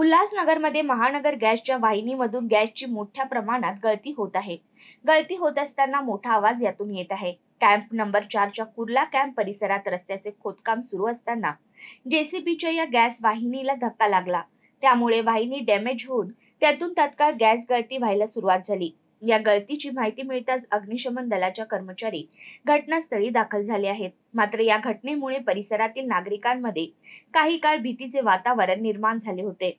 उल्हासनगरमध्ये महानगर गॅसच्या वाहिनीमधून गॅसची मोठ्या प्रमाणात गळती होत आहे. गळती होत असताना मोठा आवाज यातून येत आहे. कॅम्प नंबर 4 च्या कुर्ला कॅम्प परिसरात रस्त्याचे खोदकाम सुरू असताना जेसीबीच्या या गॅस वाहिनीला धक्का लागला. त्यामुळे वाहिनी डॅमेज होऊन त्यातून तात्काळ गॅस गळती व्हायला सुरुवात झाली. या गळतीची माहिती मिळताच अग्निशमन दलाच्या कर्मचारी घटनास्थळी दाखल झाले आहेत. मात्र या घटनेमुळे परिसरातील नागरिकांमध्ये काही काळ भीतीचे वातावरण निर्माण झाले होते.